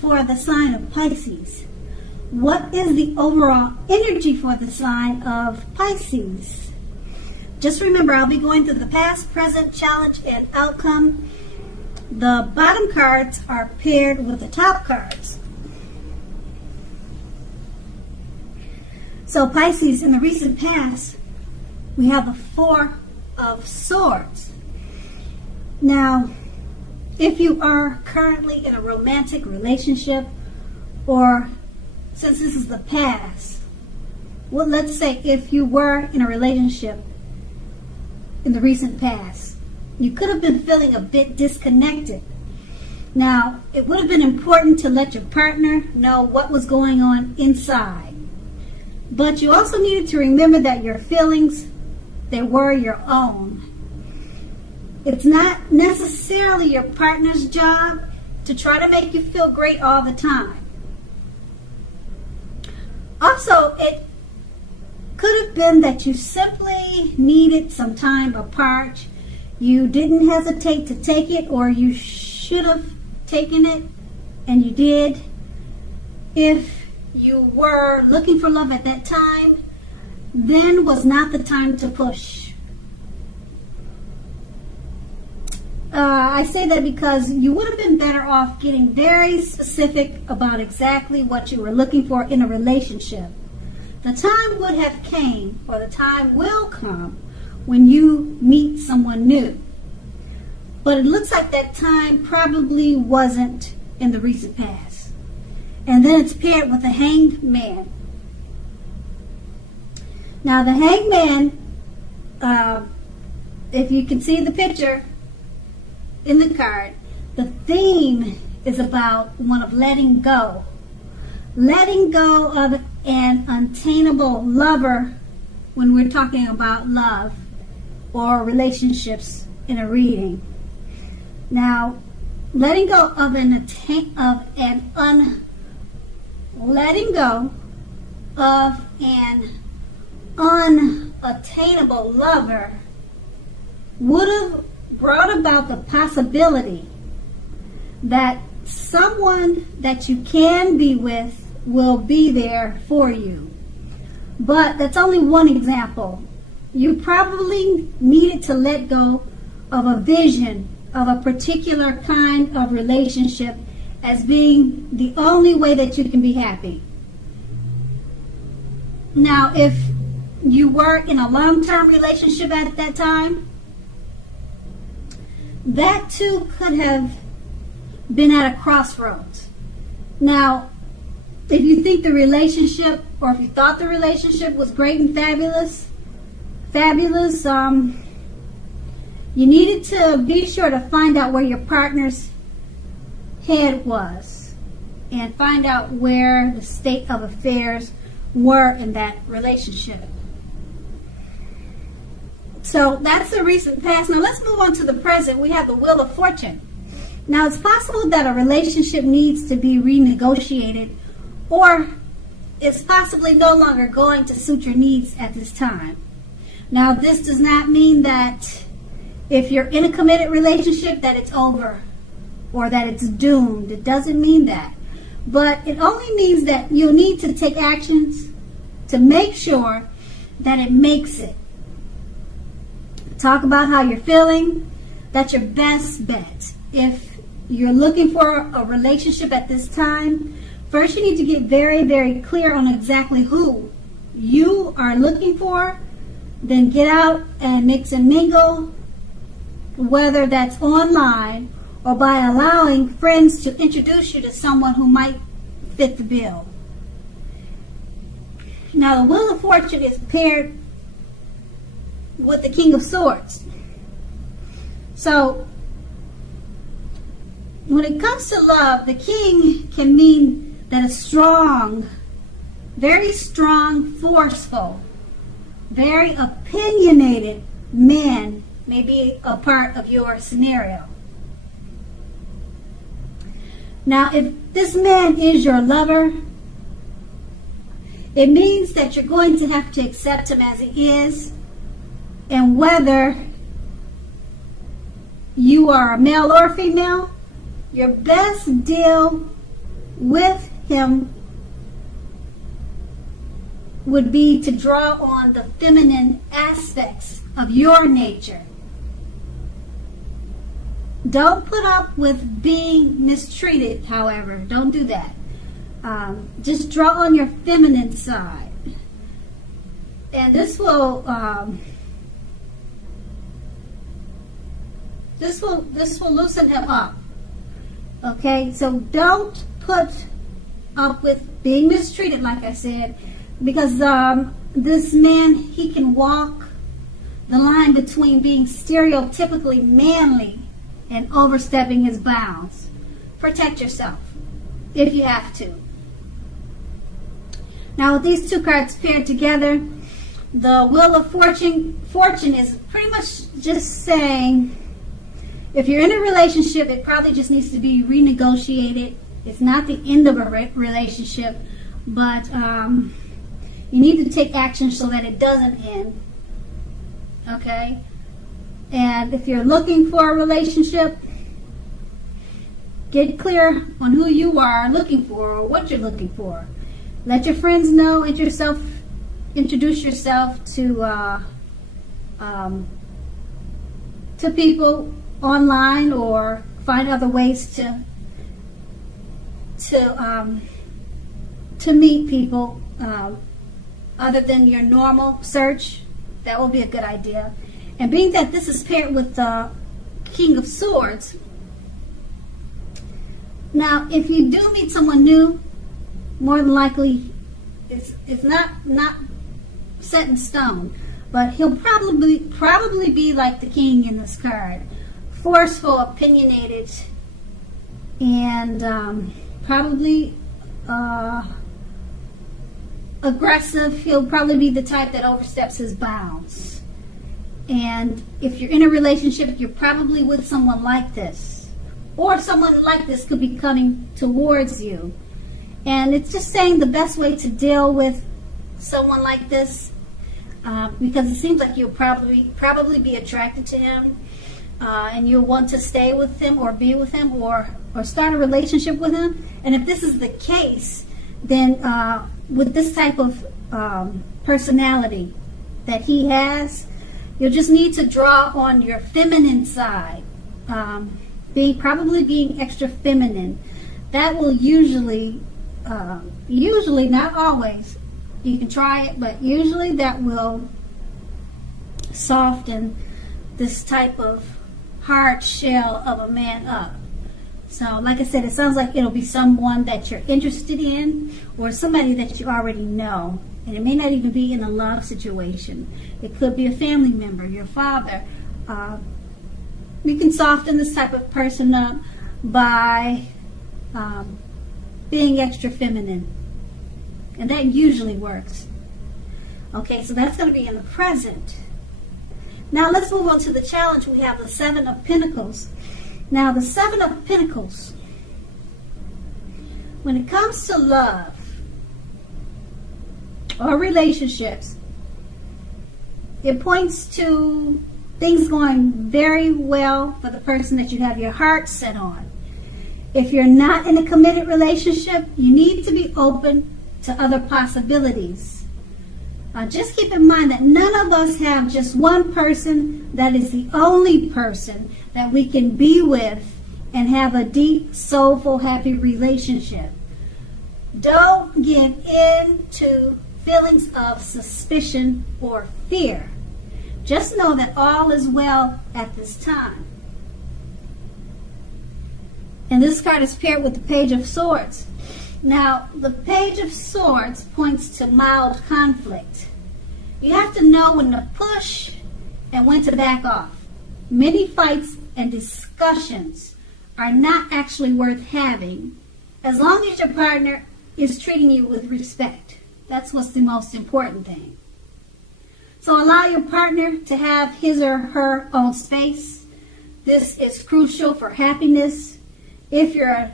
for the sign of Pisces? What is the overall energy for the sign of Pisces? Just remember, I'll be going through the past, present, challenge, and outcome. The bottom cards are paired with the top cards. So Pisces, in the recent past, we have the Four of Swords. Now, if you are currently in a romantic relationship, or since this is the past, well, let's say if you were in a relationship in the recent past, you could have been feeling a bit disconnected. Now, it would have been important to let your partner know what was going on inside. But you also needed to remember that your feelings, they were your own. It's not necessarily your partner's job to try to make you feel great all the time. Also, it could have been that you simply needed some time apart. You didn't hesitate to take it, or you should have taken it, and you did. If you were looking for love at that time, then was not the time to push. I say that because you would have been better off getting very specific about exactly what you were looking for in a relationship. The time would have came, or the time will come, when you meet someone new. But it looks like that time probably wasn't in the recent past. And then it's paired with the Hanged Man. Now the Hanged Man, if you can see the picture in the card, the theme is about one of letting go. Letting go of an unattainable lover when we're talking about love or relationships in a reading. Now, letting go of an unattainable lover would have brought about the possibility that someone that you can be with will be there for you. But that's only one example. You probably needed to let go of a vision of a particular kind of relationship as being the only way that you can be happy. Now, if you were in a long-term relationship at that time, that too could have been at a crossroads. Now, if you think the relationship, or if you thought the relationship was great and fabulous, you needed to be sure to find out where your partner's head was and find out where the state of affairs were in that relationship. So that's the recent past. Now let's move on to the present. We have the Wheel of Fortune. Now it's possible that a relationship needs to be renegotiated, or it's possibly no longer going to suit your needs at this time. Now this does not mean that if you're in a committed relationship that it's over or that it's doomed. It doesn't mean that. But it only means that you'll need to take actions to make sure that it makes it. Talk about how you're feeling. That's your best bet. If you're looking for a relationship at this time, first you need to get very, very clear on exactly who you are looking for. Then get out and mix and mingle, whether that's online or by allowing friends to introduce you to someone who might fit the bill. Now the Wheel of Fortune is paired with the King of Swords. So when it comes to love, the King can mean that a strong, very strong, forceful, very opinionated man may be a part of your scenario. Now, if this man is your lover, it means that you're going to have to accept him as he is, and whether you are a male or female, your best deal with him would be to draw on the feminine aspects of your nature. Don't put up with being mistreated, however. Don't do that. Just draw on your feminine side. And this will loosen him up. Okay, so don't put up with being mistreated, like I said, because this man, he can walk the line between being stereotypically manly and overstepping his bounds. Protect yourself if you have to. Now, with these two cards paired together, the Wheel of Fortune is pretty much just saying, if you're in a relationship, it probably just needs to be renegotiated. It's not the end of a relationship, but you need to take action so that it doesn't end. Okay? And if you're looking for a relationship, get clear on who you are looking for or what you're looking for. Let your friends know, and introduce yourself to people online, or find other ways to meet people other than your normal search. That will be a good idea. And being that this is paired with the King of Swords, now if you do meet someone new, more than likely it's not set in stone, but he'll probably be like the King in this card, forceful, opinionated, and probably aggressive. He'll probably be the type that oversteps his bounds. And if you're in a relationship, you're probably with someone like this, or someone like this could be coming towards you. And it's just saying the best way to deal with someone like this, because it seems like you'll probably be attracted to him, and you'll want to stay with him or be with him or start a relationship with him. And if this is the case, then with this type of personality that he has, you'll just need to draw on your feminine side, being extra feminine. That will usually, not always, you can try it, but usually that will soften this type of hard shell of a man up. So, like I said, it sounds like it'll be someone that you're interested in, or somebody that you already know. And it may not even be in a love situation. It could be a family member, your father. You can soften this type of person up by being extra feminine. And that usually works. Okay, so that's going to be in the present. Now let's move on to the challenge. We have the Seven of Pentacles. Now the Seven of Pentacles, when it comes to love or relationships, it points to things going very well for the person that you have your heart set on. If you're not in a committed relationship, you need to be open to other possibilities. Just keep in mind that none of us have just one person that is the only person that we can be with and have a deep, soulful, happy relationship. Don't give in to feelings of suspicion or fear. Just know that all is well at this time. And this card is paired with the Page of Swords. Now, the Page of Swords points to mild conflict. You have to know when to push and when to back off. Many fights and discussions are not actually worth having as long as your partner is treating you with respect. That's what's the most important thing. So allow your partner to have his or her own space. This is crucial for happiness. If you're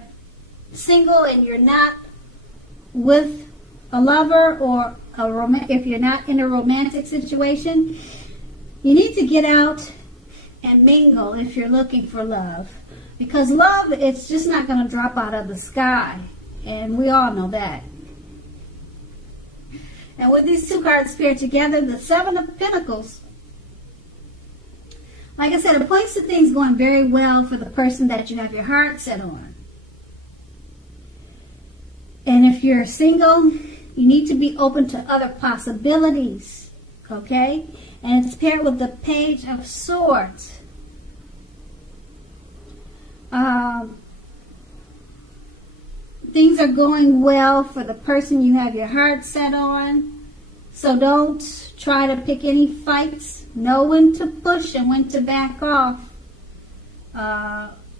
single and you're not with a lover or if you're not in a romantic situation, you need to get out and mingle if you're looking for love. Because love, it's just not going to drop out of the sky. And we all know that. And with these two cards paired together, the Seven of Pentacles, like I said, it points to things going very well for the person that you have your heart set on. And if you're single, you need to be open to other possibilities, okay? And it's paired with the Page of Swords. Things are going well for the person you have your heart set on. So don't try to pick any fights. Know when to push and when to back off.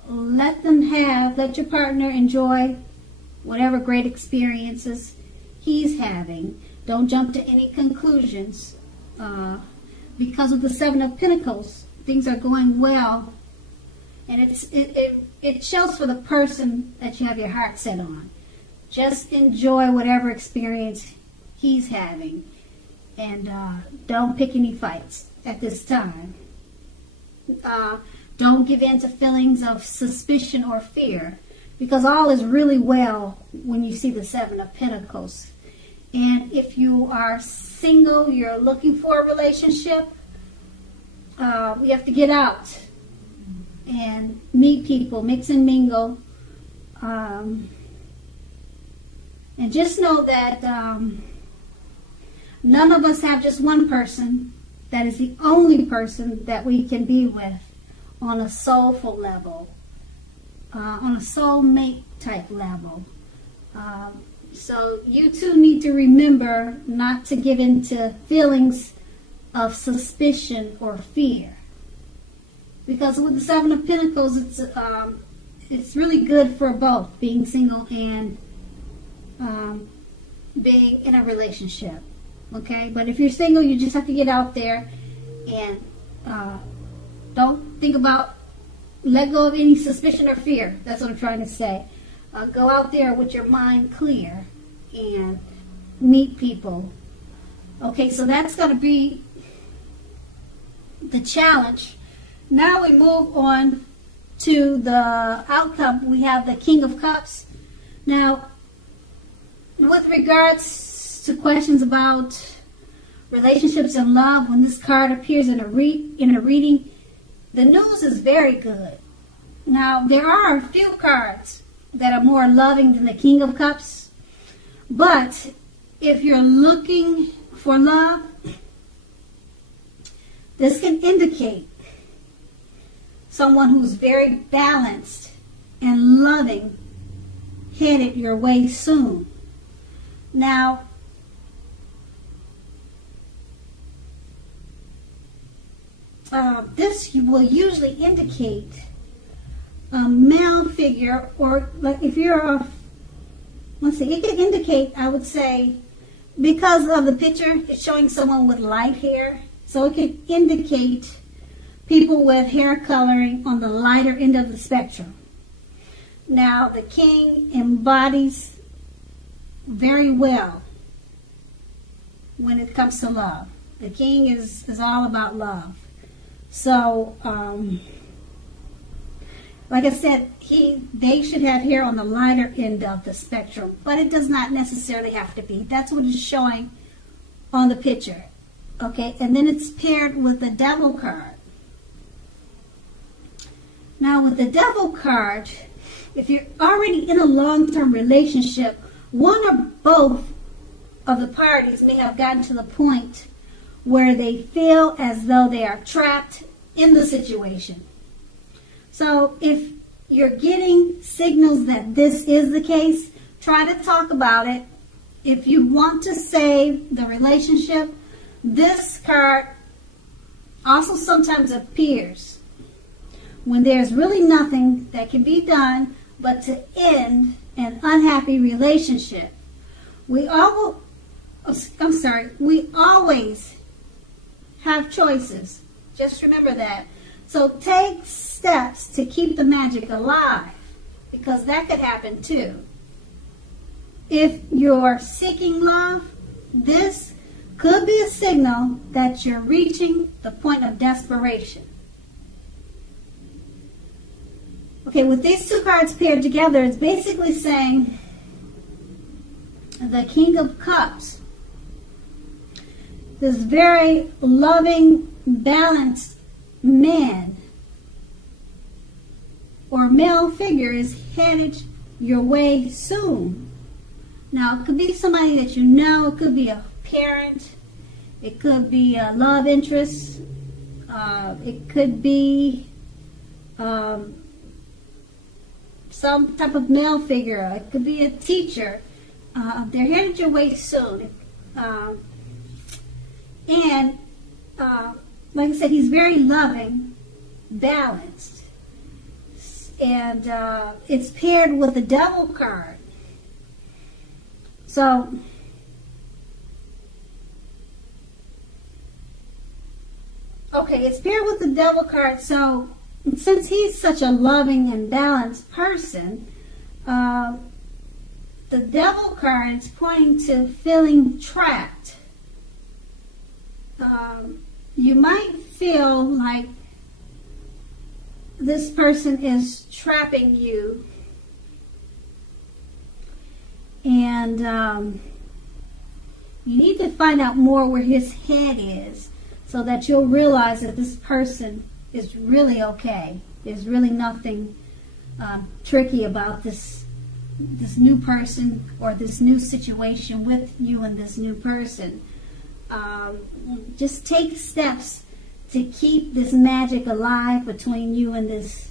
Let your partner enjoy whatever great experiences he's having. Don't jump to any conclusions. Because of the Seven of Pentacles, things are going well. And it shows for the person that you have your heart set on. Just enjoy whatever experience he's having. And don't pick any fights at this time. Don't give in to feelings of suspicion or fear. Because all is really well when you see the Seven of Pentacles. And if you are single, you're looking for a relationship, you have to get out and meet people, mix and mingle. And just know that none of us have just one person that is the only person that we can be with on a soulful level, on a soulmate type level. So you too need to remember not to give in to feelings of suspicion or fear. Because with the Seven of Pentacles, it's really good for both being single and being in a relationship. Okay, but if you're single, you just have to get out there and don't think about, let go of any suspicion or fear. That's what I'm trying to say. Go out there with your mind clear and meet people. Okay, so that's going to be the challenge. Now we move on to the outcome. We have the King of Cups. Now, with regards to questions about relationships and love, when this card appears in a reading, the news is very good. Now, there are a few cards that are more loving than the King of Cups, but if you're looking for love, this can indicate someone who's very balanced and loving headed your way soon. Now, this will usually indicate a male figure, or like if you're it can indicate, I would say, because of the picture, it's showing someone with light hair, so it can indicate people with hair coloring on the lighter end of the spectrum. Now, the King embodies very well when it comes to love. The King is all about love. So, like I said, they should have hair on the lighter end of the spectrum, but it does not necessarily have to be. That's what it's showing on the picture. Okay, and then it's paired with the Devil card. Now, with the Devil card, if you're already in a long-term relationship, one or both of the parties may have gotten to the point where they feel as though they are trapped in the situation. So if you're getting signals that this is the case, try to talk about it. If you want to save the relationship, this card also sometimes appears when there's really nothing that can be done but to end an unhappy relationship. We always have choices. Just remember that. So take steps to keep the magic alive, because that could happen too. If you're seeking love, this could be a signal that you're reaching the point of desperation. Okay, with these two cards paired together, it's basically saying the King of Cups. This very loving, balanced man or male figure is headed your way soon. Now, it could be somebody that you know. It could be a parent. It could be a love interest. It could be some type of male figure. It could be a teacher. They're headed your way soon. And like I said, he's very loving, balanced. And it's paired with the Devil card. So, okay, it's paired with the Devil card. So, since he's such a loving and balanced person, the Devil card is pointing to feeling trapped. You might feel like this person is trapping you, and you need to find out more where his head is so that you'll realize that this person is really okay. There's really nothing tricky about this new person or this new situation with you and this new person. Just take steps to keep this magic alive between you and this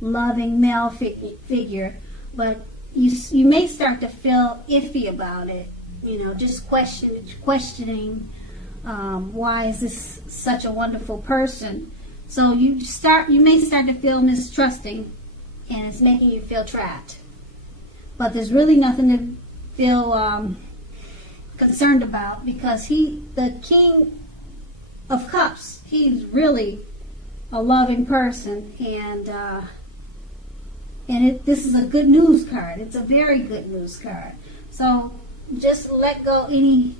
loving male figure, but you may start to feel iffy about it. You know, just questioning why is this such a wonderful person. So you may start to feel mistrusting, and it's making you feel trapped. But there's really nothing to feel concerned about, because the King of Cups, he's really a loving person, and this is a good news card. It's a very good news card. So just let go any